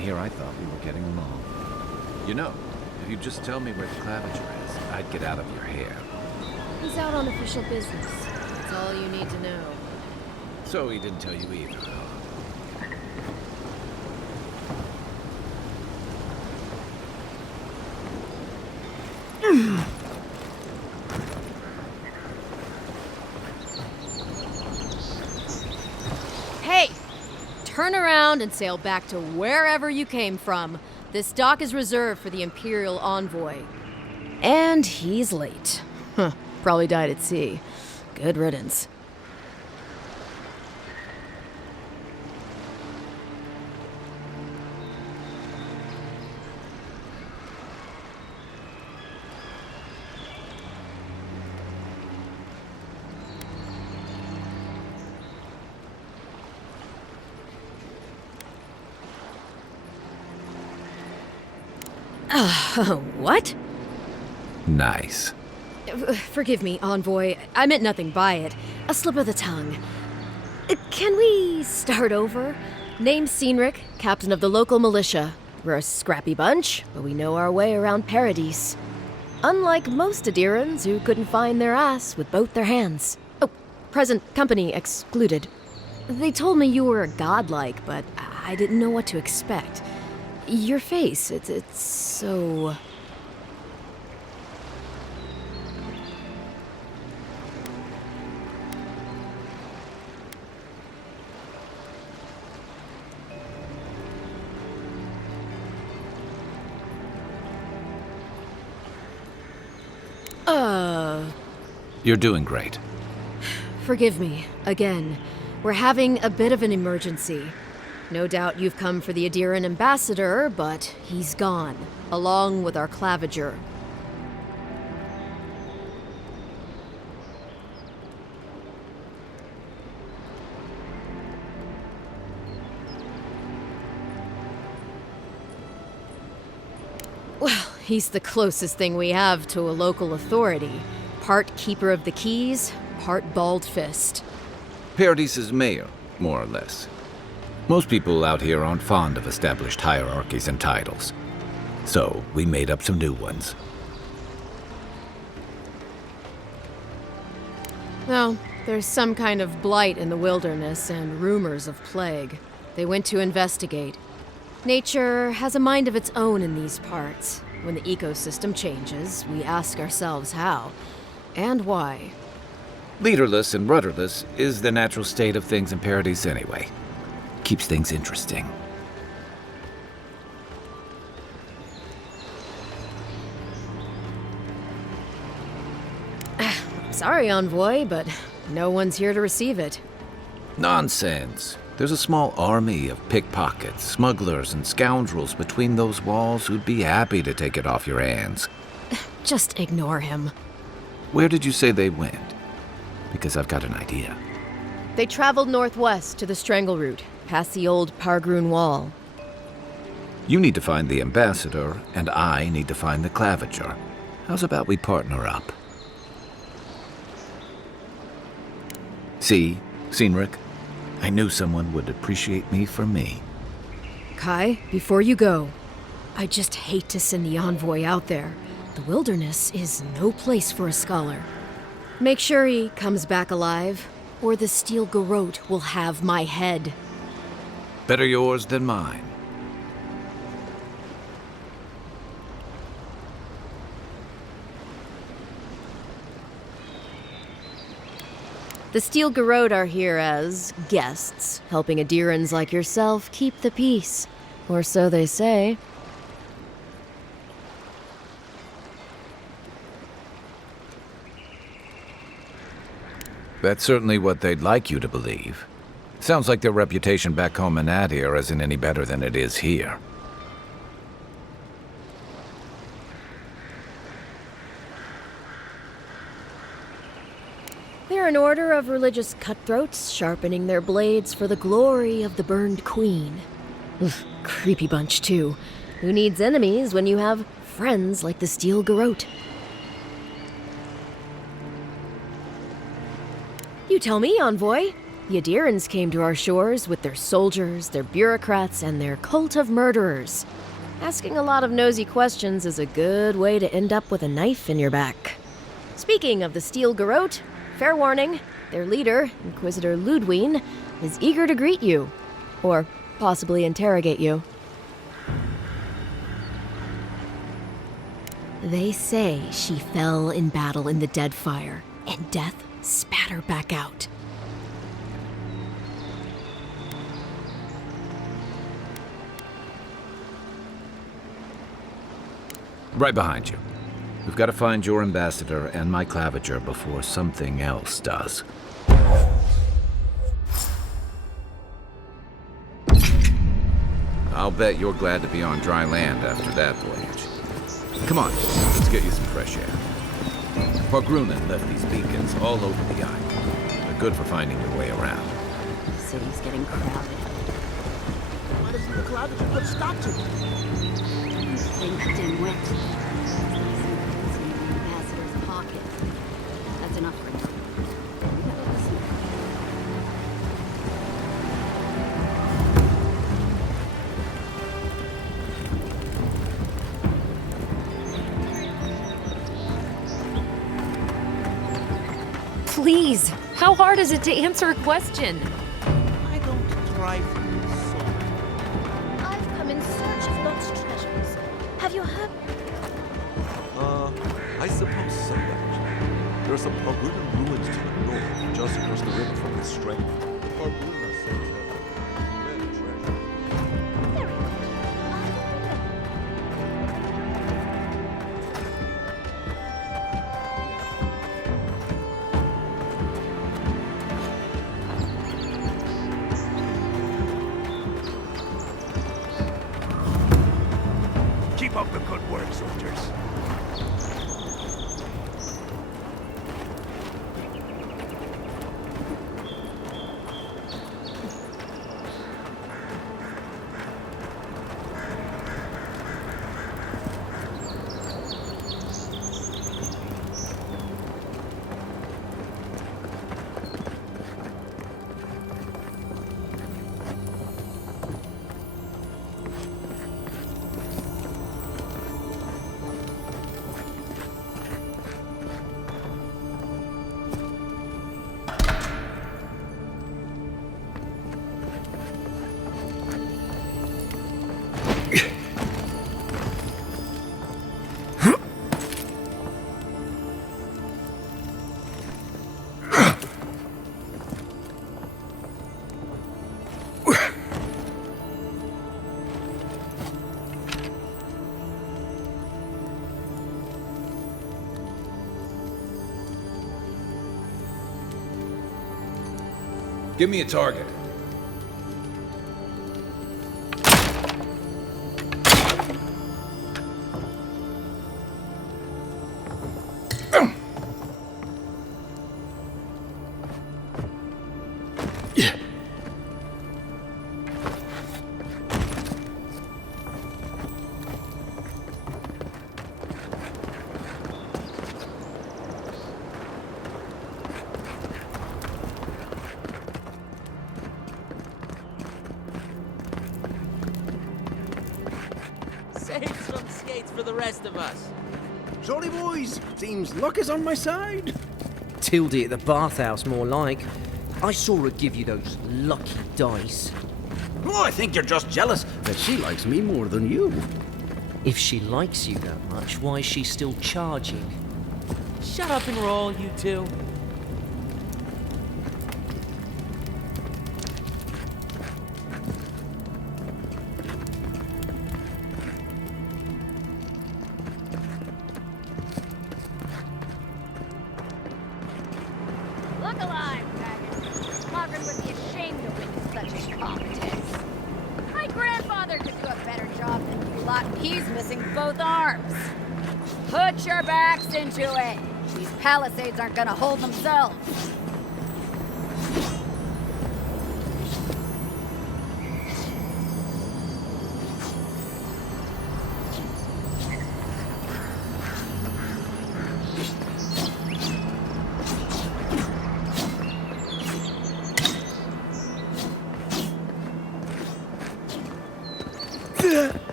here I thought we were getting along. You know, if you'd just tell me where the Claviger is, I'd get out of your hair. He's out on official business. That's all you need to know. So he didn't tell you either, huh? Hey! Turn around and sail back to wherever you came from. This dock is reserved for the Imperial Envoy. And he's late. Huh, probably died at sea. Good riddance. What? Nice. Forgive me, Envoy. I meant nothing by it. A slip of the tongue. Can we start over? Name's Cynric, captain of the local militia. We're a scrappy bunch, but we know our way around Paradise. Unlike most Adirans who couldn't find their ass with both their hands. Oh, present company excluded. They told me you were godlike, but I didn't know what to expect. Your face, it's so... You're doing great. Forgive me, again. We're having a bit of an emergency. No doubt you've come for the Adiran ambassador, but he's gone, along with our Claviger. Well, he's the closest thing we have to a local authority. Part keeper of the keys, part bald fist. Paradise's mayor, more or less. Most people out here aren't fond of established hierarchies and titles. So, we made up some new ones. Well, there's some kind of blight in the wilderness and rumors of plague. They went to investigate. Nature has a mind of its own in these parts. When the ecosystem changes, we ask ourselves how and why. Leaderless and rudderless is the natural state of things in Paradise anyway. Keeps things interesting. Sorry, Envoy, but no one's here to receive it. Nonsense. There's a small army of pickpockets, smugglers, and scoundrels between those walls who'd be happy to take it off your hands. Just ignore him. Where did you say they went? Because I've got an idea. They traveled northwest to the Strangle Route, past the old Pargroon Wall. You need to find the ambassador, and I need to find the Claviger. How's about we partner up? See, Cynric? I knew someone would appreciate me for me. Kai, before you go, I just hate to send the Envoy out there. The wilderness is no place for a scholar. Make sure he comes back alive, or the Steel Garrote will have my head. Better yours than mine. The Steel Garrote are here as guests, helping Adirans like yourself keep the peace. Or so they say. That's certainly what they'd like you to believe. Sounds like their reputation back home in Adir isn't any better than it is here. They're an order of religious cutthroats, sharpening their blades for the glory of the burned queen. Oof, creepy bunch, too. Who needs enemies when you have friends like the Steel Garrote? You tell me, Envoy. Yadirans came to our shores with their soldiers, their bureaucrats, and their cult of murderers. Asking a lot of nosy questions is a good way to end up with a knife in your back. Speaking of the Steel Garrote, fair warning, their leader, Inquisitor Ludwine, is eager to greet you. Or possibly interrogate you. They say she fell in battle in the Deadfire, and death spat her back out. Right behind you. We've got to find your ambassador and my claviger before something else does. I'll bet you're glad to be on dry land after that voyage. Come on, let's get you some fresh air. Pargrunen left these beacons all over the island. They're good for finding your way around. The city's getting crowded. Why doesn't the claviger put a stop to it? Think dimwit. It's in the ambassador's pocket. That's enough for now. We gotta listen. Please, how hard is it to answer a question? I don't try for you, so. I've come in search of lost treasures. Have you heard? I suppose so, actually. There are some Pargrunen ruins to the north, just across the river from this strait. The Pargrunen are said to have rare treasure. Very good. Keep up the good work, soldiers. Give me a target. Save some skates for the rest of us. Sorry, boys. Seems luck is on my side. Tildy at the bathhouse, more like. I saw her give you those lucky dice. Oh, I think you're just jealous that she likes me more than you. If she likes you that much, why is she still charging? Shut up and roll, you two. Look alive, faggot. Margaret would be ashamed to witness such incompetence. My grandfather could do a better job than you lot, and he's missing both arms. Put your backs into it. These palisades aren't gonna hold themselves.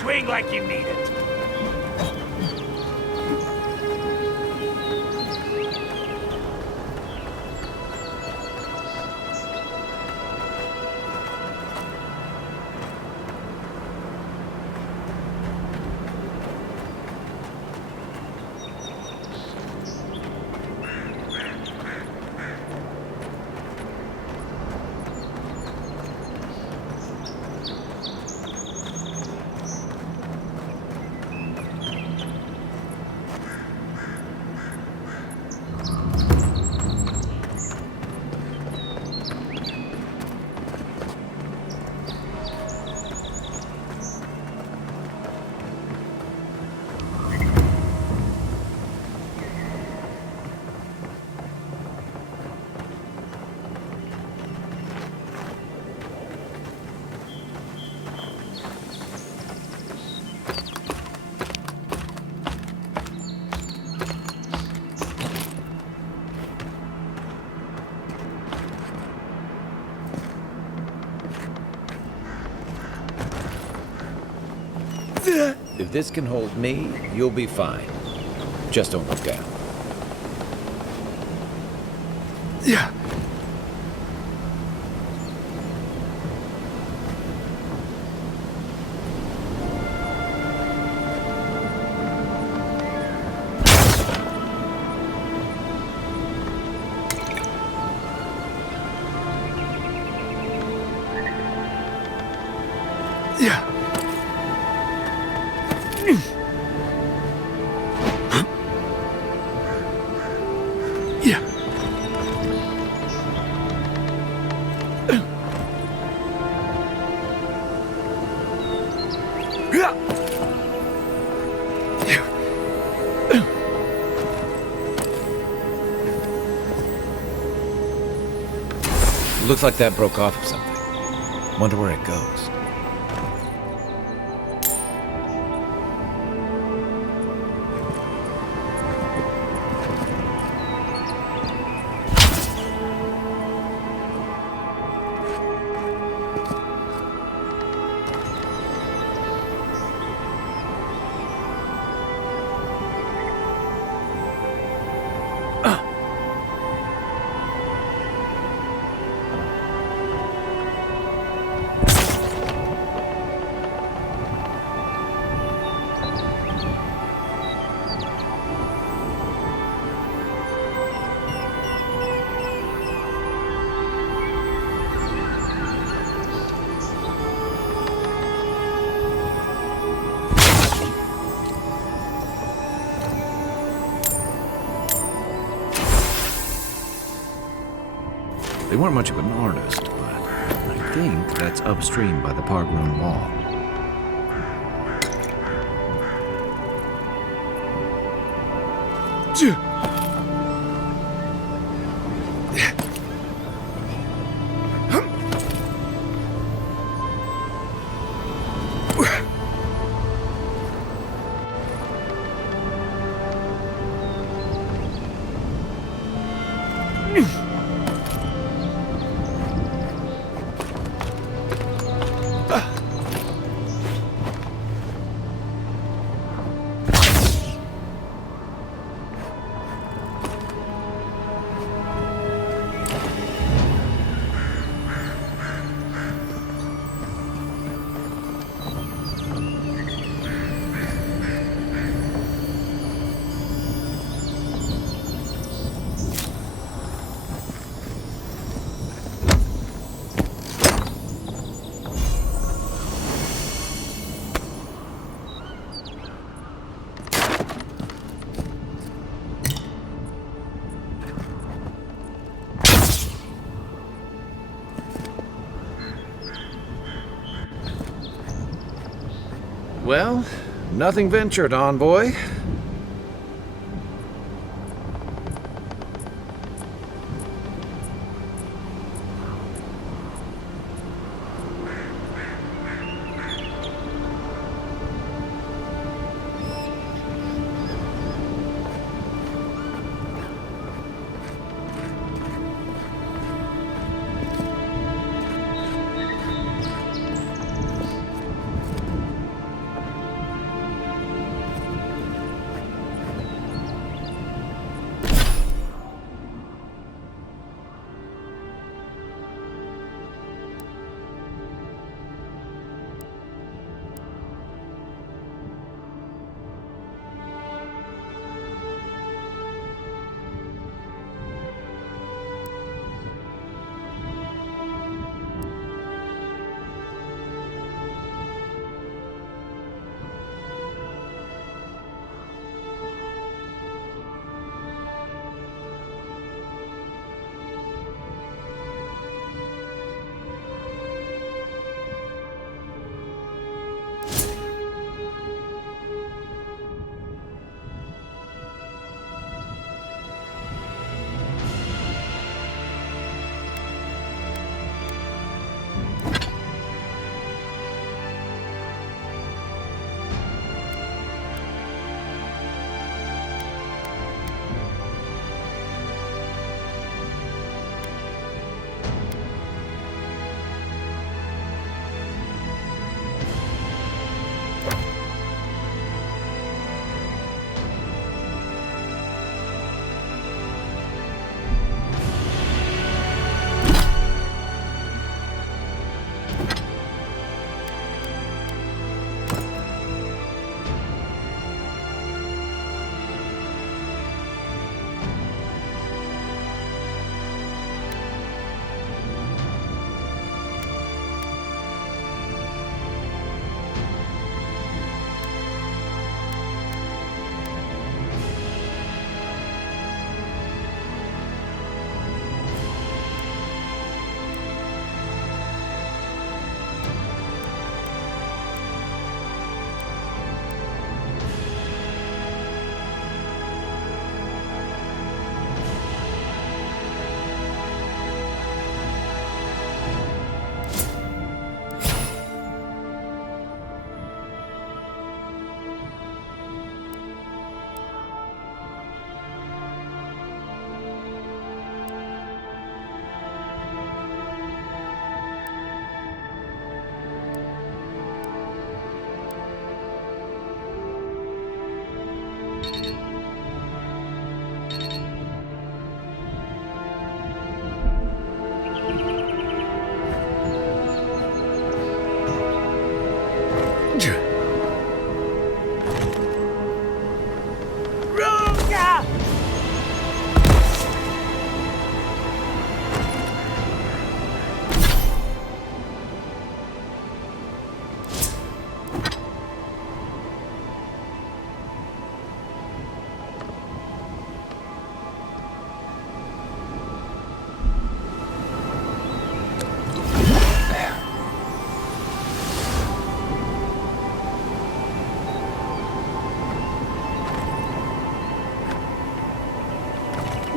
Swing like you mean it. If this can hold me, you'll be fine. Just don't look down. Yeah. Looks like that broke off of something. Wonder where it goes. They weren't much of an artist, but I think that's upstream by the Pargroon Wall. Well, nothing ventured, envoy.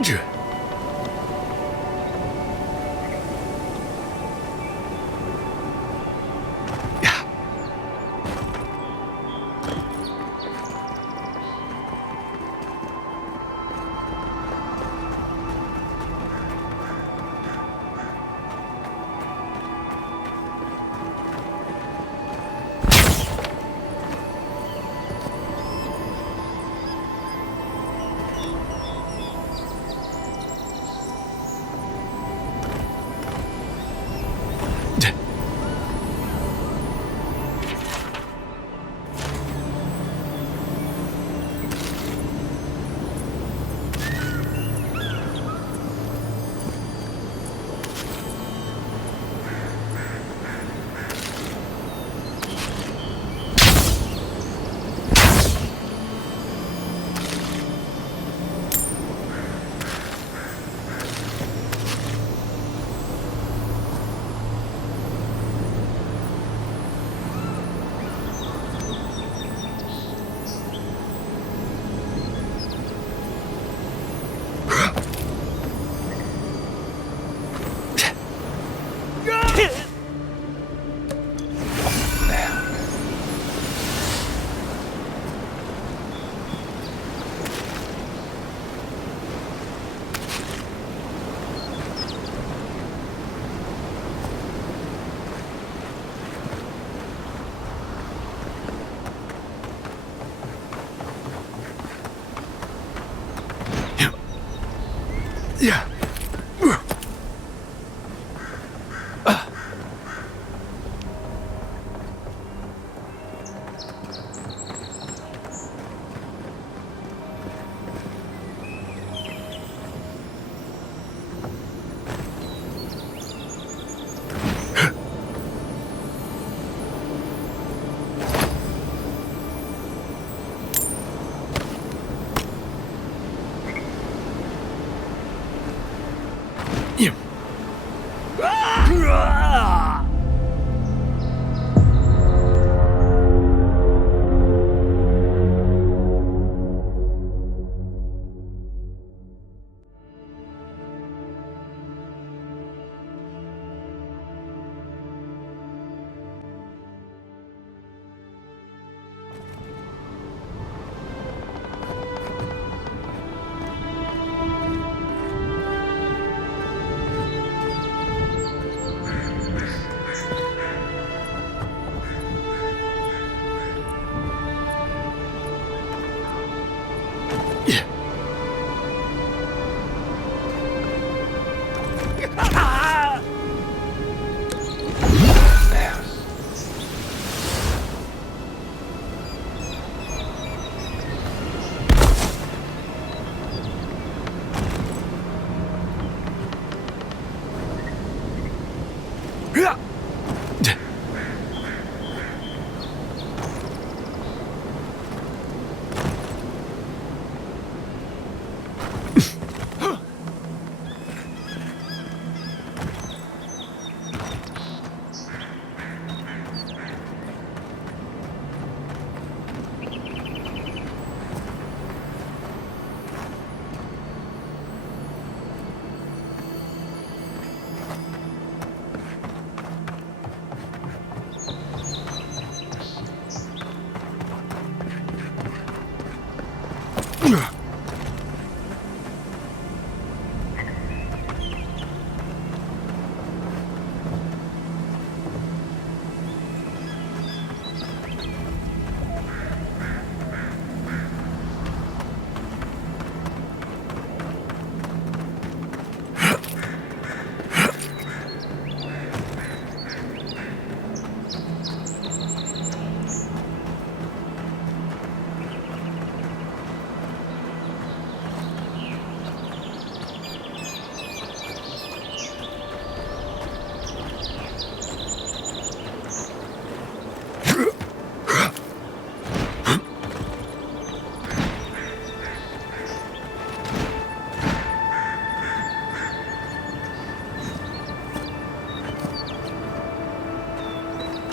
Yeah.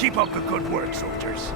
Keep up the good work, soldiers.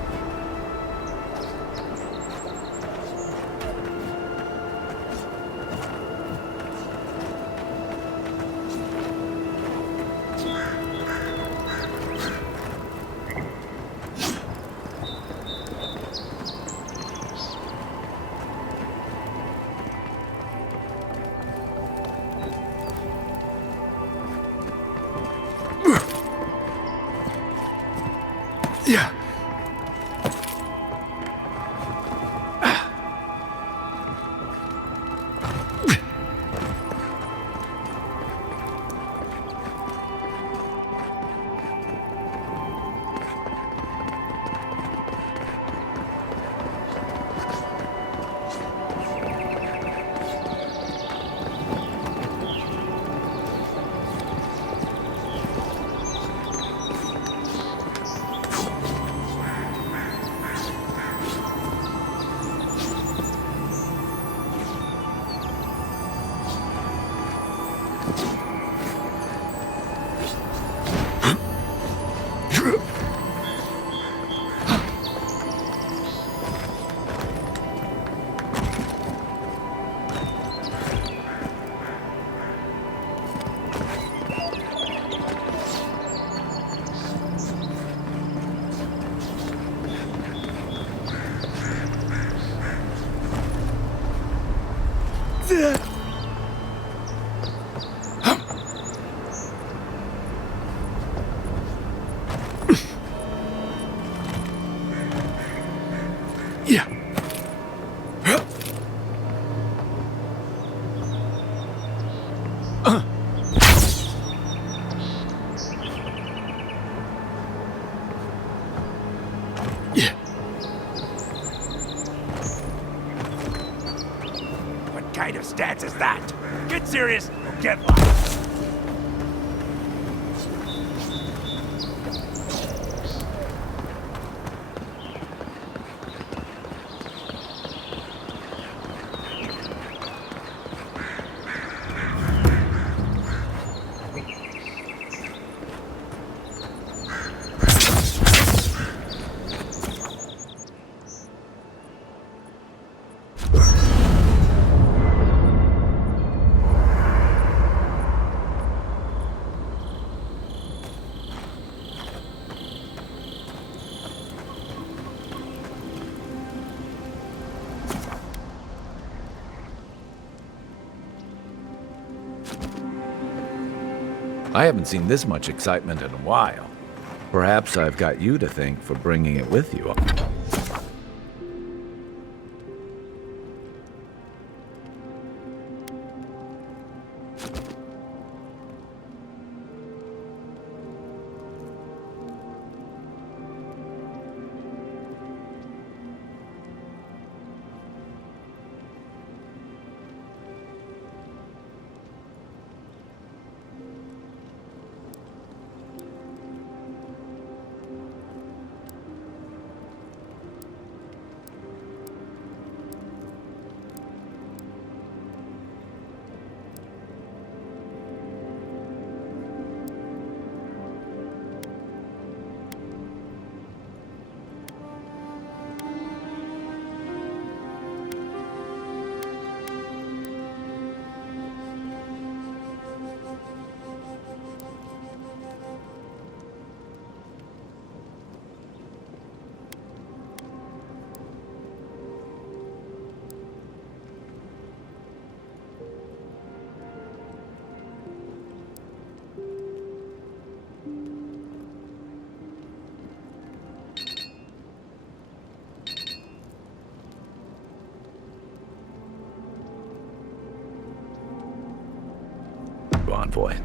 What kind of stance is that? Get serious or get lost. I haven't seen this much excitement in a while. Perhaps I've got you to thank for bringing it with you. Envoy.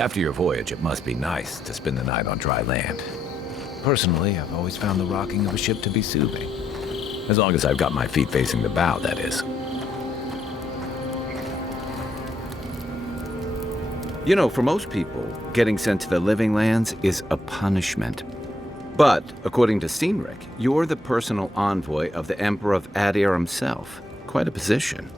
After your voyage, it must be nice to spend the night on dry land. Personally, I've always found the rocking of a ship to be soothing. As long as I've got my feet facing the bow, that is. You know, for most people, getting sent to the living lands is a punishment. But, according to Cynric, you're the personal envoy of the Emperor of Adir himself. Quite a position.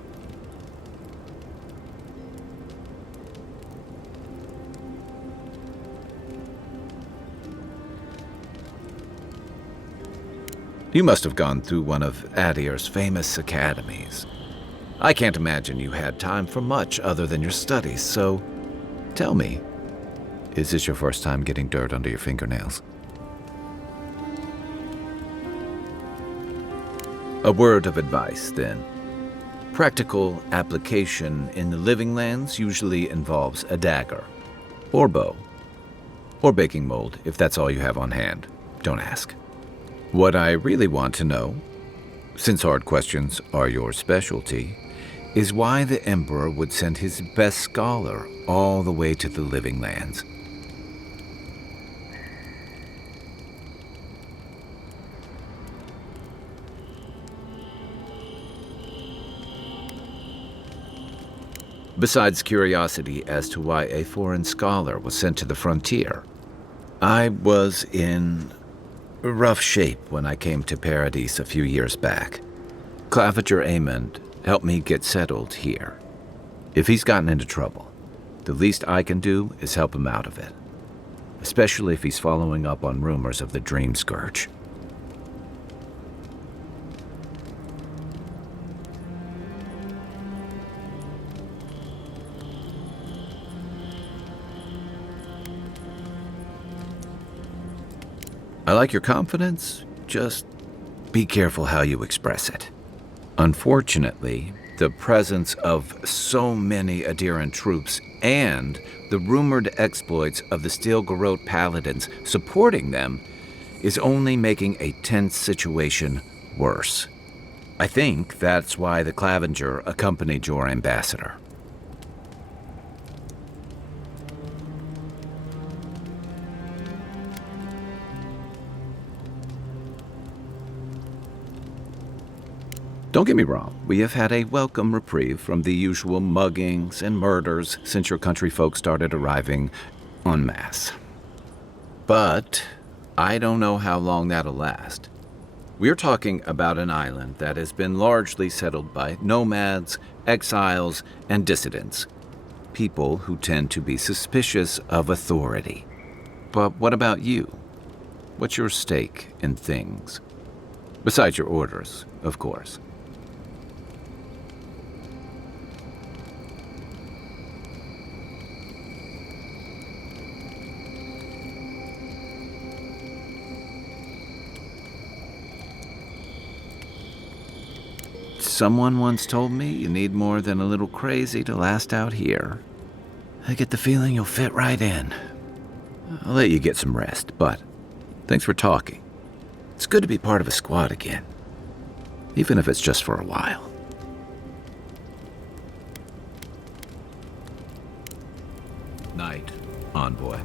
You must have gone through one of Adir's famous academies. I can't imagine you had time for much other than your studies, so tell me, is this your first time getting dirt under your fingernails? A word of advice, then. Practical application in the living lands usually involves a dagger, or bow, or baking mold, if that's all you have on hand. Don't ask. What I really want to know, since hard questions are your specialty, is why the Emperor would send his best scholar all the way to the living lands. Besides curiosity as to why a foreign scholar was sent to the frontier, I was in rough shape when I came to Paradise a few years back. Claviger Amond helped me get settled here. If he's gotten into trouble, the least I can do is help him out of it, especially if he's following up on rumors of the Dream Scourge. I like your confidence, just be careful how you express it. Unfortunately, the presence of so many Adiran troops and the rumored exploits of the Steel Garrote Paladins supporting them is only making a tense situation worse. I think that's why the Clavinger accompanied your ambassador. Don't get me wrong, we have had a welcome reprieve from the usual muggings and murders since your country folk started arriving en masse. But I don't know how long that'll last. We're talking about an island that has been largely settled by nomads, exiles, and dissidents. People who tend to be suspicious of authority. But what about you? What's your stake in things? Besides your orders, of course. Someone once told me you need more than a little crazy to last out here. I get the feeling you'll fit right in. I'll let you get some rest, but thanks for talking. It's good to be part of a squad again, even if it's just for a while. Night, envoy.